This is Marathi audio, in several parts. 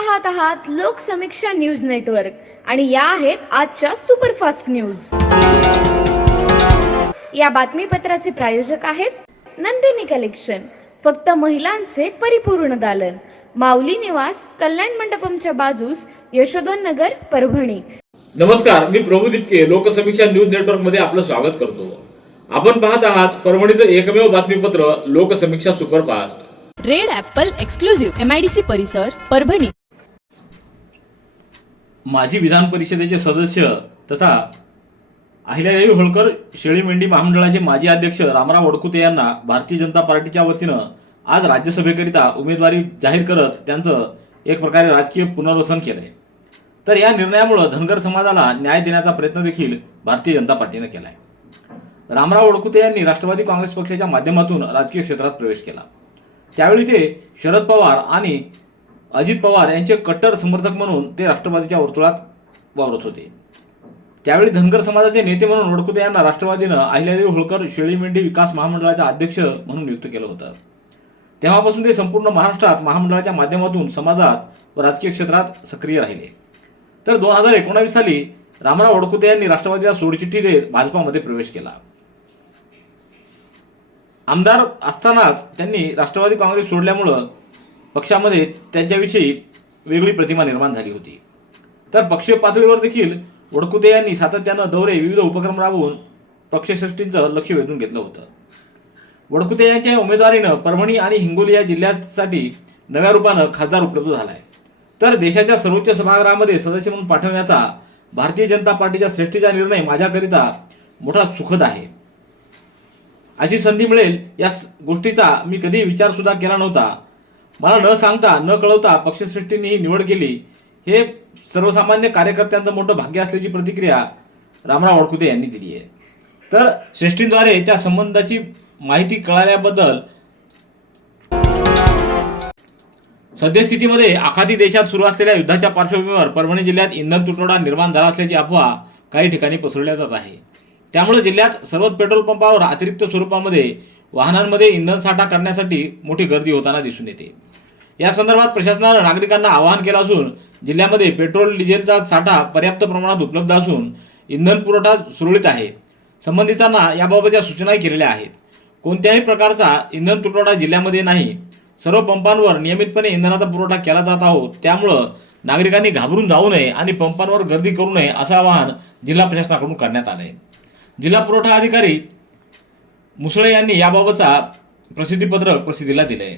पाहत आहात लोकसमीक्षा न्यूज नेटवर्क आणि या आहेत आजच्या सुपरफास्ट न्यूज। या बातमीपत्राचे प्रायोजक आहेत नंदिनी कलेक्शन, फक्त महिलांचे परिपूर्ण दालन, माऊली निवास, कल्याण मंडपमच्या बाजूस, यशोधन नगर, परभणी। नमस्कार, मी प्रभू दिपके लोकसमीक्षा न्यूज नेटवर्क मध्ये आपलं स्वागत करतो। आपण पाहत आहात परभणीचं एकमेव बातमीपत्र Loksamiksha superfast. Red Apple exclusive MIDC परिसर परभणी। माजी विधान परिषदेचे सदस्य तथा अहिल्यादेवी होळकर शेळी मेंढी महामंडळाचे माजी अध्यक्ष रामराव वडकुते यांना भारतीय जनता पार्टीच्या वतीनं आज राज्यसभेकरिता उमेदवारी जाहीर करत त्यांचं एक प्रकारे राजकीय पुनर्वसन केलंय। तर या निर्णयामुळे धनगर समाजाला न्याय देण्याचा प्रयत्न देखील भारतीय जनता पार्टीने केलाय। रामराव वडकुते यांनी राष्ट्रवादी काँग्रेस पक्षाच्या माध्यमातून राजकीय क्षेत्रात प्रवेश केला। त्यावेळी ते शरद पवार आणि अजित पवार यांचे कट्टर समर्थक म्हणून ते राष्ट्रवादीच्या वर्तुळात वावरत होते। त्यावेळी धनगर समाजाचे नेते म्हणून वडकुते यांना राष्ट्रवादीनं अहिल्यादेवी होळकर शेळी मेंढी विकास महामंडळाचा अध्यक्ष म्हणून नियुक्त केलं होतं। तेव्हापासून ते संपूर्ण महाराष्ट्रात महामंडळाच्या माध्यमातून समाजात व राजकीय क्षेत्रात सक्रिय राहिले। तर 2019 साली रामराव वडकुते यांनी राष्ट्रवादीला सोडचिठ्ठी देत भाजपामध्ये प्रवेश केला। आमदार असतानाच त्यांनी राष्ट्रवादी काँग्रेस सोडल्यामुळं पक्षामध्ये त्यांच्याविषयी वेगळी प्रतिमा निर्माण झाली होती। तर पक्षीय पातळीवर देखील वडकुते यांनी सातत्यानं दौरे विविध उपक्रम राबवून पक्षश्रेष्ठींचं लक्ष वेधून घेतलं होतं। वडकुते यांच्या उमेदवारीनं परभणी आणि हिंगोली या जिल्ह्यासाठी नव्या रूपानं खासदार उपलब्ध झालाय। तर देशाच्या सर्वोच्च सभागृहामध्ये सदस्य म्हणून पाठवण्याचा भारतीय जनता पार्टीच्या श्रेष्ठीचा निर्णय माझ्याकरिता मोठा सुखद आहे। अशी संधी मिळेल या गोष्टीचा मी कधी विचार सुद्धा केला नव्हता। मला न सांगता न कळवता पक्षश्रेष्ठींनी ही निवड केली, हे सर्वसामान्य कार्यकर्त्यांचं मोठं भाग्य असल्याची प्रतिक्रिया रामराव वडकुते यांनी दिली आहे। तर श्रेष्ठींद्वारे त्या संबंधाची माहिती कळाल्याबद्दल सद्यस्थितीमध्ये आखाती देशात सुरू असलेल्या युद्धाच्या पार्श्वभूमीवर परभणी जिल्ह्यात इंधन तुटवडा निर्माण झाला असल्याची अफवा काही ठिकाणी पसरवल्या जात आहे। त्यामुळे जिल्ह्यात सर्व पेट्रोल पंपावर अतिरिक्त स्वरूपामध्ये वाहनांमध्ये इंधन साठा करण्यासाठी मोठी गर्दी होताना दिसून येते। या संदर्भात प्रशासनानं नागरिकांना आवाहन केलं असून जिल्ह्यामध्ये पेट्रोल डिझेलचा साठा पर्याप्त प्रमाणात उपलब्ध असून इंधन पुरवठा सुरळीत आहे। संबंधितांना याबाबतच्या सूचनाही केलेल्या आहेत। कोणत्याही प्रकारचा इंधन तुटवडा जिल्ह्यामध्ये नाही। सर्व पंपांवर नियमितपणे इंधनाचा पुरवठा केला जात आहोत। त्यामुळं नागरिकांनी घाबरून जाऊ नये आणि पंपांवर गर्दी करू नये असं आवाहन जिल्हा प्रशासनाकडून करण्यात आलं आहे। जिल्हा पुरवठा अधिकारी मुसळे यांनी याबाबतचा प्रसिद्धीपत्रक प्रसिद्धीला दिलंय।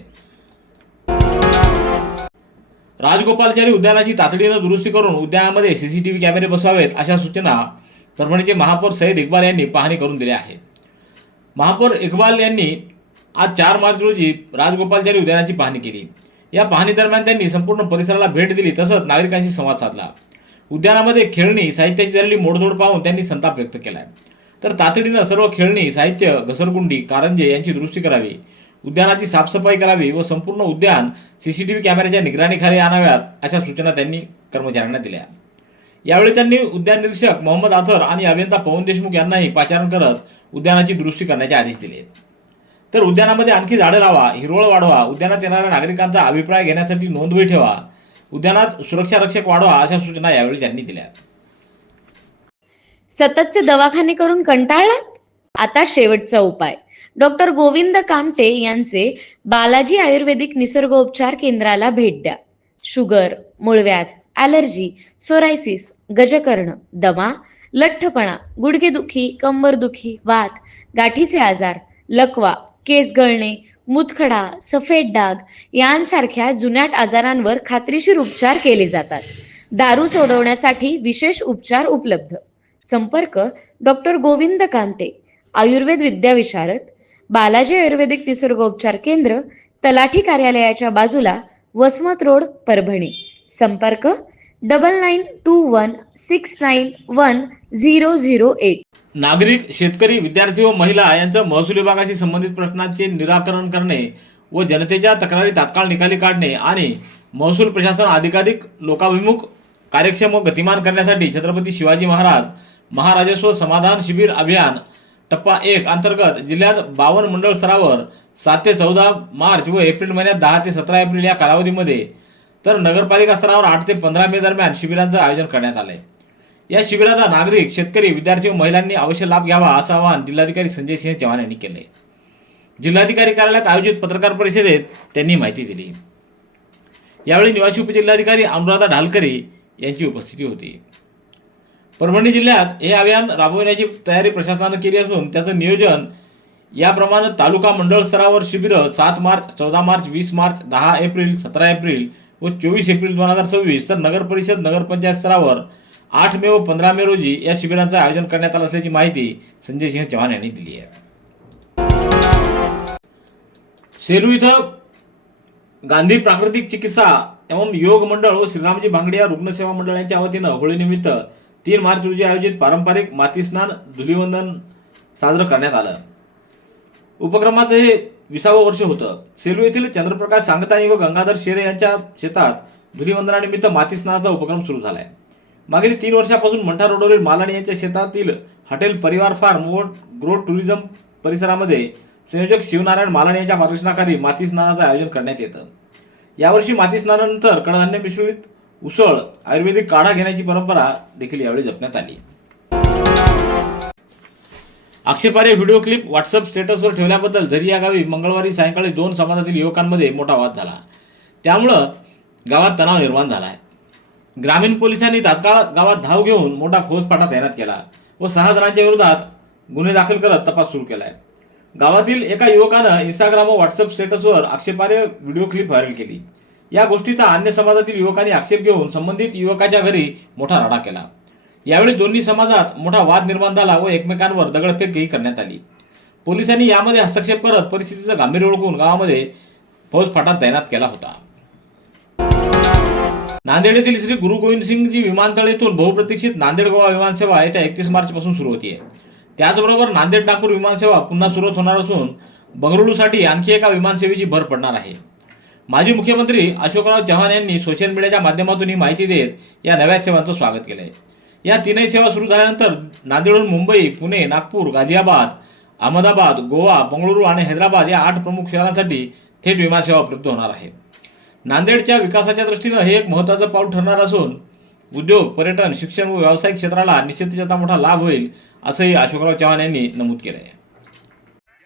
राजगोपालचारी उद्यानाची तातडीनं दुरुस्ती करून उद्यानामध्ये CCTV कॅमेरे बसवावेत अशा सूचना परभणीचे महापौर सईद इक्बाल यांनी पाहणी करून दिल्या आहेत। महापौर इक्बाल यांनी आज 4 मार्च रोजी राजगोपालचारी उद्यानाची पाहणी केली। या पाहणी दरम्यान त्यांनी संपूर्ण परिसराला भेट दिली, तसंच नागरिकांशी संवाद साधला। उद्यानामध्ये खेळणी साहित्याची झालेली मोडतोड पाहून त्यांनी संताप व्यक्त केलाय। तर तातडीनं सर्व खेळणी साहित्य, घसरगुंडी, कारंजे यांची दुरुस्ती करावी, उद्यानाची साफसफाई करावी व संपूर्ण उद्यान CCTV कॅमेऱ्याच्या निगराणीखाली आणाव्यात अशा सूचना त्यांनी कर्मचाऱ्यांना दिल्या। यावेळी त्यांनी उद्यान निरीक्षक मोहम्मद आथर आणि अभियंता पवन देशमुख यांनाही पाचारण करत उद्यानाची दुरुस्ती करण्याचे आदेश दिले। तर उद्यानामध्ये आणखी झाडं लावा, हिरवळ वाढवा, उद्यानात येणाऱ्या नागरिकांचा अभिप्राय घेण्यासाठी नोंदवही ठेवा, उद्यानात सुरक्षा रक्षक वाढवा अशा सूचना यावेळी त्यांनी दिल्या। सततचे दवाखाने करून कंटाळलात? आता शेवटचा उपाय। डॉक्टर गोविंद कामटे यांचे बालाजी आयुर्वेदिक निसर्गोपचार केंद्राला भेट द्या। शुगर, मूळव्याध, ॲलर्जी, सोरायसिस, गजकर्ण, दमा, लठ्ठपणा, गुडघेदुखी, कंबरदुखी, वात, गाठीचे आजार, लकवा, केस गळणे, मूतखडा, सफेद डाग यांसारख्या जुनाट आजारांवर खात्रीशीर उपचार केले जातात। दारू सोडवण्यासाठी विशेष उपचार उपलब्ध। संपर्क डॉक्टर गोविंद कामटे, आयुर्वेद विद्याविशारद, बालाजी आयुर्वेदिक निसर्गोपचार केंद्र, तलाठी कार्यालयाच्या बाजूला, वसमत रोड, परभणी। संपर्क 9921691008। नागरिक, शेतकरी, विद्यार्थी व महिला यांचं महसूल विभागाशी संबंधित प्रश्नांचे निराकरण करणे व जनतेच्या तक्रारी तात्काळ निकाली काढणे आणि महसूल प्रशासन अधिकाधिक लोकाभिमुख, कार्यक्षम व गतिमान करण्यासाठी छत्रपती शिवाजी महाराज महाराजस्व समाधान शिबिर अभियान टप्पा 1 अंतर्गत जिल्ह्यात 52 मंडळ स्तरावर 7 ते 14 मार्च व एप्रिल महिन्यात 10 ते 17 एप्रिल या कालावधीमध्ये तर नगरपालिका स्तरावर 8 ते 15 मे दरम्यान शिबिरांचं आयोजन करण्यात आलंय. या शिबिराचा नागरिक, शेतकरी, विद्यार्थी व महिलांनी अवश्य लाभ घ्यावा असं आवाहन जिल्हाधिकारी संजय सिंह चव्हाण यांनी केलंय. जिल्हाधिकारी कार्यालयात आयोजित पत्रकार परिषदेत त्यांनी माहिती दिली. यावेळी निवासी उपजिल्हाधिकारी अनुराधा ढालकरी यांची उपस्थिती होती. परभणी जिल्ह्यात हे अभियान राबवण्याची तयारी प्रशासनानं केली असून त्याचं नियोजन याप्रमाणे तालुका मंडळ स्तरावर शिबिरं 7 मार्च, 14 मार्च, 20 मार्च, 10 एप्रिल, 17 एप्रिल व 24 एप्रिल 2026 तर नगर परिषद, नगरपंचायत स्तरावर 8 मे व 15 मे रोजी या शिबिरांचं आयोजन करण्यात आलं असल्याची माहिती संजय सिंह चव्हाण यांनी दिली आहे. सेलू इथं गांधी प्राकृतिक चिकित्सा एवं योग मंडळ व श्रीरामजी भांगडिया रुग्णसेवा मंडळ यांच्या वतीनं होळीनिमित्त 3 मार्च रोजी आयोजित पारंपरिक माती स्नान धुलीवंदन साजरं करण्यात आलं. उपक्रमाचं हे 20वं वर्ष होतं. सेलू येथील चंद्रप्रकाश सांगतानी व गंगाधर शेरे यांच्या शेतात धुलीवंदनानिमित्त माती स्नानाचा उपक्रम सुरू झालाय. मागील 3 वर्षापासून मंठा रोडवरील मालाणी यांच्या शेतातील हॉटेल परिवार फार्म व ग्रो टुरिझम परिसरामध्ये संयोजक शिवनारायण मालाणी यांच्या मार्गदर्शनाखाली माती स्नानाचं आयोजन करण्यात येतं. यावर्षी माती स्नानानंतर कडधान्य मिश्रित उसळ, आयुर्वेदिक काढा घेण्याची परंपरा देखील यावेळी जपण्यात आली. आक्षेपार्ह व्हिडिओ क्लिप व्हॉट्सअप स्टेटसवर ठेवल्याबद्दल झरी या गावी मंगळवारी सायंकाळी 2 समाजातील युवकांमध्ये मोठा वाद झाला. त्यामुळं गावात तणाव निर्माण झाला आहे. ग्रामीण पोलिसांनी तात्काळ गावात धाव घेऊन मोठा फौजफाटा तैनात केला व 6 जणांच्या विरोधात गुन्हे दाखल करत तपास सुरू केलाय. गावातील एका युवकानं इंस्टाग्राम व व्हॉट्सअप स्टेटसवर आक्षेपार्ह व्हिडिओ क्लिप व्हायरल केली. या गोष्टीचा अन्य समाजातील युवकांनी आक्षेप घेऊन संबंधित युवकाच्या घरी मोठा राडा केला. यावेळी दोन्ही समाजात मोठा वाद निर्माण झाला व एकमेकांवर दगडफेकही करण्यात आली. पोलिसांनी यामध्ये हस्तक्षेप करत परिस्थितीचं गांभीर्य ओळखून गावामध्ये फौजफाटा तैनात केला होता. नांदेड येथील श्री गुरु गोविंद सिंगजी विमानतळ येथून बहुप्रतीक्षित नांदेड गोवा विमानसेवा येत्या 31 मार्च पासून सुरू होतीये. त्याचबरोबर नांदेड नागपूर विमानसेवा पुन्हा सुरू होणार असून बंगळुरूसाठी आणखी एका विमानसेवेची भर पडणार आहे. माजी मुख्यमंत्री अशोकराव चव्हाण यांनी सोशल मीडियाच्या माध्यमातून ही माहिती देत या नव्या सेवांचं स्वागत केलंय. या 3ही सेवा सुरू झाल्यानंतर नांदेडहून मुंबई, पुणे, नागपूर, गाझियाबाद, अहमदाबाद, गोवा, बंगळुरू आणि हैदराबाद या 8 प्रमुख शहरांसाठी थेट विमानसेवा उपलब्ध होणार आहे. नांदेडच्या विकासाच्या दृष्टीनं हे एक महत्त्वाचं पाऊल ठरणार असून उद्योग, पर्यटन, शिक्षण व व्यावसायिक क्षेत्राला निश्चितच त्याचा मोठा लाभ होईल असंही अशोकराव चव्हाण यांनी नमूद केलं आहे.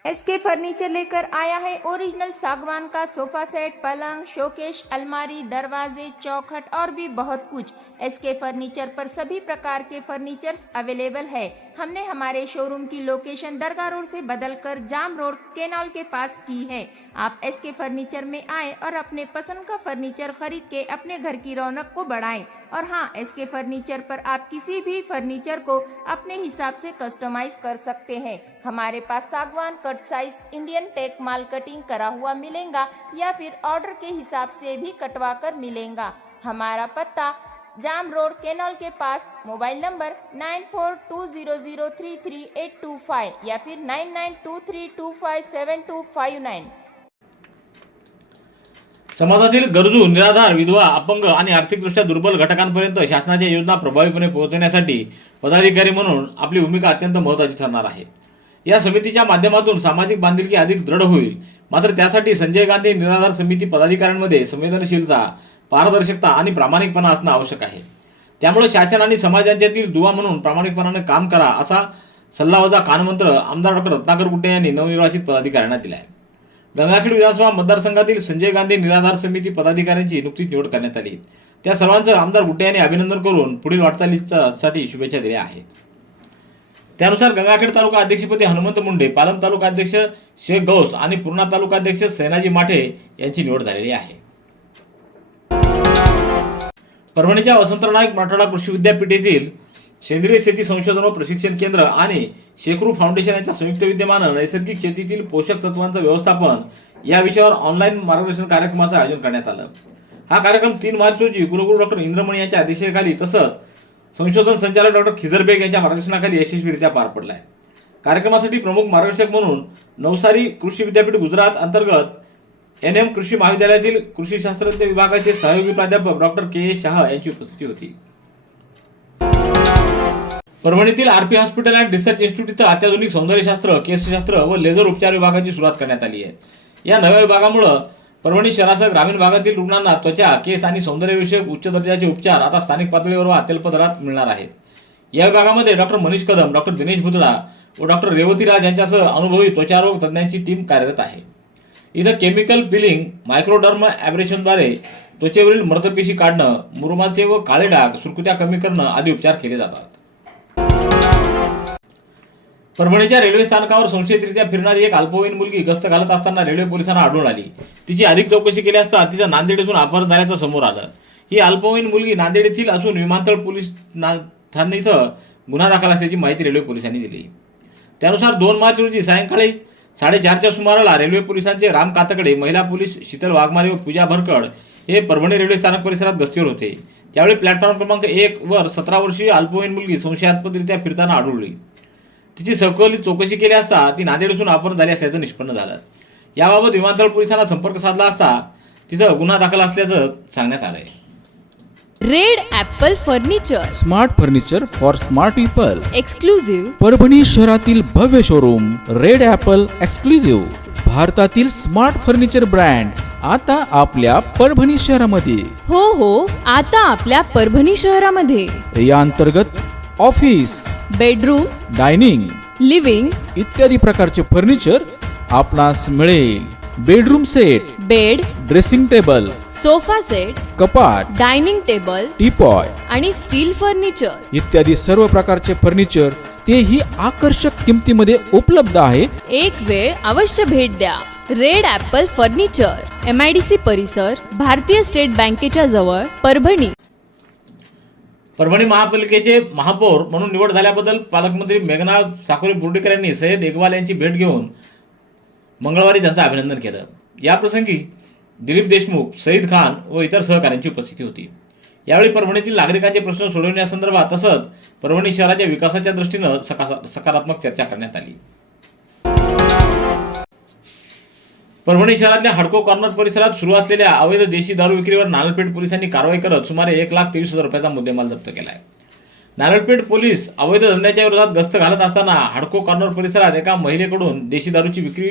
एसके फर्नीचर लेकर आया है ओरिजिनल सागवान का सोफा सेट, पलंग, शोकेश, अलमारी, दरवाजे, चौखट और भी बहुत कुछ. एसके फर्नीचर पर सभी प्रकार के फर्नीचर्स अवेलेबल है. हमने हमारे शोरूम की लोकेशन दरगाह रोड से बदलकर जाम रोड केनॉल के पास की है. आप एसके फर्नीचर में आए और अपने पसंद का फर्नीचर खरीद के अपने घर की रौनक को बढ़ाएं. और हाँ, एसके फर्नीचर पर आप किसी भी फर्नीचर को अपने हिसाब से कस्टमाइज कर सकते हैं. हमारे पास सागवान कट साइज इंडियन टेक माल कटिंग करा हुआ मिलेगा या फिर ऑर्डर के हिसाब से भी कटवा कर मिलेगा. हमारा पत्ता जाम रोड केनॉल के पास. मोबाइल नंबर 9420033825 या फिर 9923257259. समाजातील गरजू, निराधार, विधवा, अपंग आणि आर्थिकदृष्ट्या दुर्बल घटकांपर्यंत शासनाच्या योजना प्रभावीपणे पोहोचवण्यासाठी पदाधिकारी म्हणून आपली भूमिका अत्यंत महत्त्वाची ठरणार आहे. या समितीच्या माध्यमातून सामाजिक बांधिलकी अधिक दृढ होईल. मात्र त्यासाठी संजय गांधी निराधार समिती पदाधिकाऱ्यांमध्ये संवेदनशीलता, पारदर्शकता आणि प्रामाणिकपणा असणं आवश्यक आहे. त्यामुळे शासन आणि समाज यांच्यातील दुवा म्हणून प्रामाणिकपणाने काम करा असा सल्लावजा कानमंत्र आमदार डॉ. रत्नाकर गुट्टे यांनी नवनिर्वाचित पदाधिकाऱ्यांना दिला आहे. गंगाखेड विधानसभा मतदारसंघातील संजय गांधी निराधार समिती पदाधिकाऱ्यांची नुकतीच निवड करण्यात आली. त्या सर्वांचं आमदार गुट्टे यांनी अभिनंदन करून पुढील वाटचालीसाठी शुभेच्छा दिल्या आहेत. त्यानुसार गंगाखेड तालुका अध्यक्षपदी हनुमंत मुंडे, पालम तालुका अध्यक्ष शेख गौस आणि पूर्णा तालुका अध्यक्ष सैनाजी माठे यांची निवड झालेली आहे. परभणीच्या वसंतराव नाईक मराठवाडा कृषी विद्यापीठ येथील सेंद्रिय शेती संशोधन व प्रशिक्षण केंद्र आणि शेकरू फाउंडेशन यांच्या संयुक्त विद्यमानं नैसर्गिक शेतीतील पोषक तत्वांचं व्यवस्थापन या विषयावर ऑनलाईन मार्गदर्शन कार्यक्रमाचं आयोजन करण्यात आलं. हा कार्यक्रम 3 मार्च रोजी कुलगुरू डॉ. इंद्रमणी यांच्या अध्यक्षतेखाली तसंच संशोधन संचालक डॉ. खिजर बेग यांच्या मार्गदर्शनाखाली यशस्वीरित्या पार पडलाय. कार्यक्रमासाठी प्रमुख मार्गदर्शक म्हणून नवसारी कृषी विद्यापीठ गुजरात अंतर्गत NM कृषी महाविद्यालयातील कृषीशास्त्रज्ञ विभागाचे सहयोगी प्राध्यापक डॉ. के. शाह यांची उपस्थिती होती. परभणीतील RP hospital and research institute इथं अत्याधुनिक सौंदर्यशास्त्र, केसशास्त्र व लेझर उपचार विभागाची सुरुवात करण्यात आली आहे. या नव्या विभागामुळे परभणी शहरासह ग्रामीण भागातील रुग्णांना त्वचा, केस आणि सौंदर्यविषयक उच्च दर्जाचे उपचार आता स्थानिक पातळीवर व अत्यल्प दरात मिळणार आहेत. या विभागामध्ये डॉक्टर मनीष कदम, डॉक्टर दिनेश भुतडा व डॉक्टर रेवती राज यांच्यासह अनुभवी त्वचारोग तज्ज्ञांची टीम कार्यरत आहे. इथं केमिकल पिलिंग, मायक्रोडर्म ॲब्रेशनद्वारे त्वचेवरील मृतपेशी काढणं, मुरुमाचे व काळे डाग, सुरकुत्या कमी करणं आदी उपचार केले जातात. परभणीच्या रेल्वे स्थानकावर संशयितरित्या फिरणारी एक अल्पवयीन मुलगी गस्त घालत असताना रेल्वे पोलिसांना आढळून आली. तिची अधिक चौकशी केली असता तिचं नांदेड येथून अपहरण झाल्याचं समोर आलं. ही अल्पवयीन मुलगी नांदेड येथील असून विमानतळ पोलीस ठाणे इथं गुन्हा दाखल असल्याची माहिती रेल्वे पोलिसांनी दिली. त्यानुसार 2 मार्च रोजी सायंकाळी 4:30च्या सुमाराला रेल्वे पोलिसांचे राम कातकडे, महिला पोलीस शीतल वाघमारे व पूजा भरकड हे परभणी रेल्वे स्थानक परिसरात गस्तीवर होते. त्यावेळी प्लॅटफॉर्म क्रमांक 1 वर 17 वर्षीय अल्पवयीन मुलगी संशयास्पदरित्या फिरताना आढळली. तिची सखोल चौकशी केली असता ती नांदेड येथून अपहरण झाली असल्याचं निष्पन्न झालं. याबाबत विमानतळ पोलिसांना संपर्क साधला असता तिथं गुन्हा दाखल असल्याचं सांगण्यात आलंय. Red Apple furniture, smart furniture for smart people. Exclusive Parbhani शहरातील भव्य शोरूम रेड ॲपल एक्सक्लुझिव्ह, भारतातील स्मार्ट फर्निचर ब्रँड आता आपल्या परभणी शहरामध्ये. हो, आता आपल्या परभणी शहरामध्ये. या अंतर्गत ऑफिस, बेडरूम, डायनिंग, लिव्हिंग इत्यादी प्रकारचे फर्निचर आपणास मिळेल. Bedroom set, bed, dressing table, sofa set, कपाट, डायनिंग टेबल टीपॉय आणि स्टील फर्निचर इत्यादी सर्व प्रकारचे फर्निचर तेही आकर्षक किमतीमध्ये उपलब्ध आहे. एक वेळ अवश्य भेट द्या. रेड ॲपल फर्निचर, MIDC परिसर, भारतीय स्टेट बँकेच्या जवळ, परभणी. परभणी महापालिकेचे महापौर म्हणून निवड झाल्याबद्दल पालकमंत्री मेघना चाकोरी बोर्डीकर यांनी सय्यद इक्बाल यांची भेट घेऊन मंगळवारी त्यांचं अभिनंदन केलं. याप्रसंगी दिलीप देशमुख, सईद खान व इतर सहकाऱ्यांची उपस्थिती होती. यावेळी परभणीतील नागरिकांचे प्रश्न सोडवण्यासंदर्भात तसंच परभणी शहराच्या विकासाच्या दृष्टीनं सकारात्मक चर्चा करण्यात आली. परभणी शहरातल्या हडको कॉर्नर परिसरात सुरू असलेल्या अवैध देशी दारू विक्रीवर नारळपेठ पोलिसांनी कारवाई करत सुमारे 1,23,000 रुपयाचा मुद्देमाल जप्त केला आहे. नारळपेठ पोलीस अवैध धंद्याच्या विरोधात गस्त घालत असताना हडको कॉर्नर परिसरात एका महिलेकडून देशी दारूची विक्री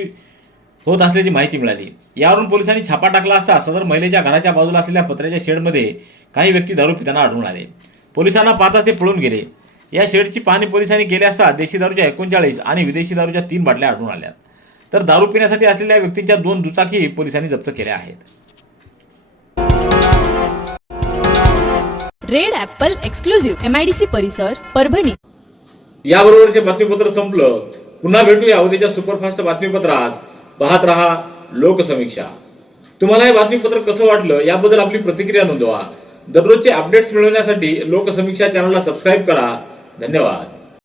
होत असल्याची माहिती मिळाली. यावरून पोलिसांनी छापा टाकला असता सदर महिलेच्या घराच्या बाजूला असलेल्या पत्र्याच्या शेडमध्ये काही व्यक्ती दारू पिताना आढळून आले. पोलिसांना पाहताच ते पळून गेले. या शेडची पाहणी पोलिसांनी केली असता देशी दारूच्या 39 आणि विदेशी दारूच्या 3 बाटल्या आढळून आल्या. तर दारू पिण्यासाठी असलेल्या व्यक्तींच्या 2 दुचाकी पोलिसांनी जप्त केल्या आहेत. रेड ॲपल एक्सक्लुझिव्ह, MIDC परिसर, परभणी. याबरोबरचे बातमीपत्र संपलं. पुन्हा भेटूया उद्याच्या सुपरफास्ट बातमीपत्रात. पाहत रहा लोकसमीक्षा. तुम्हाला हे बातमीपत्र कसं वाटलं याबद्दल आपली प्रतिक्रिया नोंदवा. दररोजचे अपडेट्स मिळवण्यासाठी लोकसमीक्षा चॅनलला सबस्क्राईब करा. धन्यवाद.